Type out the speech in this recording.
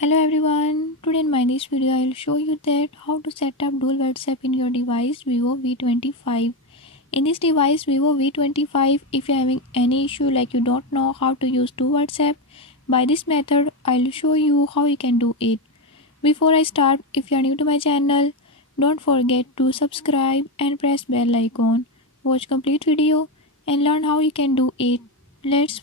Hello everyone, today in my this video I will show you that how to set up dual WhatsApp in your device Vivo V25. In this device Vivo V25, if you are having any issue like you don't know how to use dual WhatsApp, by this method I will show you how you can do it. Before I start, if you are new to my channel, don't forget to subscribe and press bell icon. Watch complete video and learn how you can do it. Let's